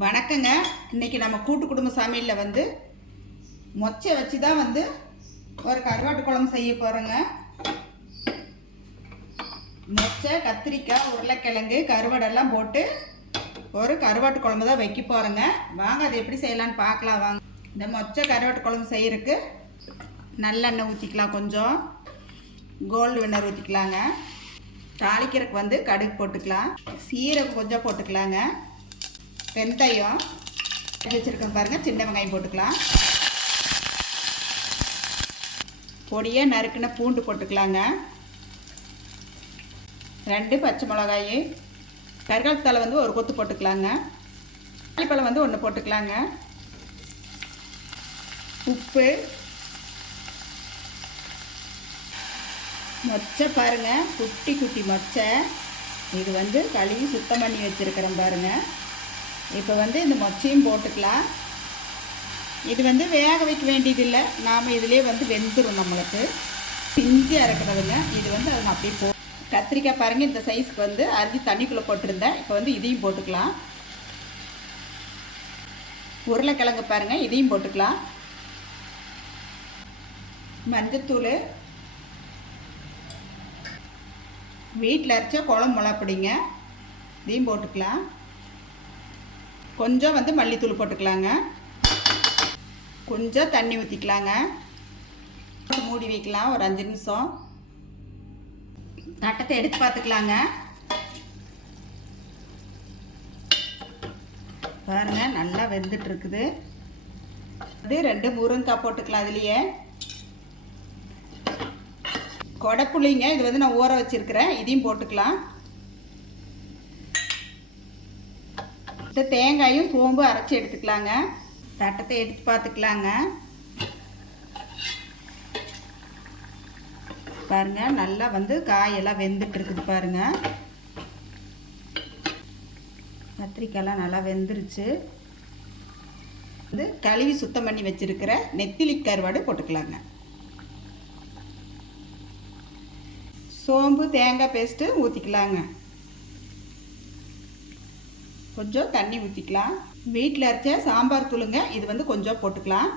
வணக்கங்க. இன்னைக்கு நம்ம கூட்டு குடும்ப சமையலில் வந்து மொச்சை வச்சு தான் வந்து ஒரு கருவாட்டு குழம்பு செய்ய போகிறோங்க மொச்சை கத்திரிக்காய் உருளைக்கிழங்கு கருவாடெல்லாம் போட்டு ஒரு கருவாட்டு குழம்பு தான் வைக்க போகிறோங்க வாங்க அது எப்படி செய்யலான்னு பார்க்கலாம். வாங்க. இந்த மொச்சை கருவாட்டு குழம்பு செய்யறதுக்கு நல்லெண்ணெய் ஊற்றிக்கலாம் கொஞ்சம். கோல்டு வின்னர் ஊற்றிக்கலாங்க தாளிக்கிறதுக்கு வந்து கடுகு போட்டுக்கலாம். சீரகம் கொஞ்சம் போட்டுக்கலாங்க. வெந்தயம் வச்சுருக்கோம் பாருங்கள் சின்ன வெங்காயம் போட்டுக்கலாம். பொடியாக நறுக்குன பூண்டு போட்டுக்கலாங்க. ரெண்டு பச்சை மிளகாய். கருகாலத்தலை வந்து ஒரு கொத்து போட்டுக்கலாங்க. தாளிப்பழம் வந்து ஒன்று போட்டுக்கலாங்க. உப்பு. மொச்சை பாருங்கள் குட்டி குட்டி மொச்சை. இது வந்து கழுவி சுத்தம் பண்ணி வச்சுருக்கிறேன் பாருங்கள் இப்போ வந்து இந்த மொச்சையும் போட்டுக்கலாம். இது வந்து வேக வைக்க வேண்டியதில்லை. நாம் இதிலே வந்து வெந்துடும் நம்மளுக்கு. பிஞ்சு அரைக்கிறதுங்க. இது வந்து அதை நான் அப்படியே போ கத்திரிக்காய் பாருங்கள் இந்த சைஸ்க்கு வந்து அரிஞ்சு தண்ணிக்குள்ளே போட்டிருந்தேன். இப்போ வந்து இதையும் போட்டுக்கலாம். உருளைக்கிழங்கு பாருங்கள் இதையும் போட்டுக்கலாம். மஞ்சத்தூள். வீட்டில் அரைச்ச குழம்பு மிளப்பிடிங்க இதையும் போட்டுக்கலாம். கொஞ்சம் வந்து மல்லித்தூள் போட்டுக்கலாங்க. கொஞ்சம் தண்ணி ஊற்றிக்கலாங்க மூடி வைக்கலாம் ஒரு அஞ்சு நிமிஷம். தட்டத்தை எடுத்து பார்த்துக்கலாங்க. பாருங்க நல்லா வெந்துட்டு இருக்குது அது ரெண்டு முருங்கைக்காய் போட்டுக்கலாம் அதுலேயே. கொடைப்புளிங்க இது வந்து நான் ஊற வச்சுருக்கிறேன். இதையும் போட்டுக்கலாம். இந்த தேங்காயும் சோம்பு அரைச்சி எடுத்துக்கலாங்க. தட்டத்தை எடுத்து பார்த்துக்கலாங்க. பாருங்க நல்லா வந்து காயெல்லாம் வெந்துட்டு இருக்குது பாருங்க. கத்திரிக்காயெல்லாம் நல்லா வெந்துருச்சு. வந்து கழுவி சுத்தம் பண்ணி வச்சிருக்கிற நெத்திலி கருவாடு போட்டுக்கலாங்க. சோம்பு தேங்காய் பேஸ்ட்டு ஊற்றிக்கலாங்க கொஞ்சம் தண்ணி ஊற்றிக்கலாம் வீட்டில் அரைச்ச சாம்பார் தூளுங்க இது வந்து கொஞ்சம் போட்டுக்கலாம்.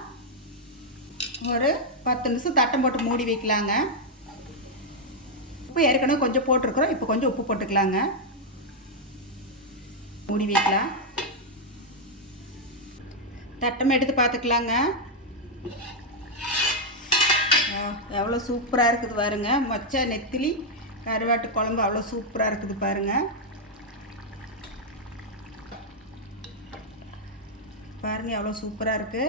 ஒரு பத்து நிமிஷம் தட்டம் போட்டு மூடி வைக்கலாங்க. உப்பு ஏற்கனவே கொஞ்சம் போட்டிருக்கிறோம் இப்போ கொஞ்சம் உப்பு போட்டுக்கலாங்க. மூடி வைக்கலாம். தட்டம் எடுத்து பார்த்துக்கலாங்க எவ்வளோ சூப்பராக இருக்குது பாருங்க. மொச்சை நெத்திலி கருவாட்டு குழம்பு அவ்வளோ சூப்பராக இருக்குது பாருங்கள் பாருங்க எவ்வளோ சூப்பராக இருக்குது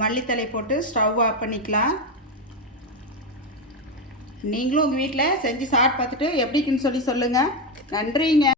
மல்லித்தலை போட்டு ஸ்டவ் ஆஃப் பண்ணிக்கலாம். நீங்களும் உங்கள் வீட்டில் செஞ்சு சாப்பிட்டு பார்த்துட்டு எப்படிக்குன்னு சொல்லி சொல்லுங்கள் நன்றிங்க.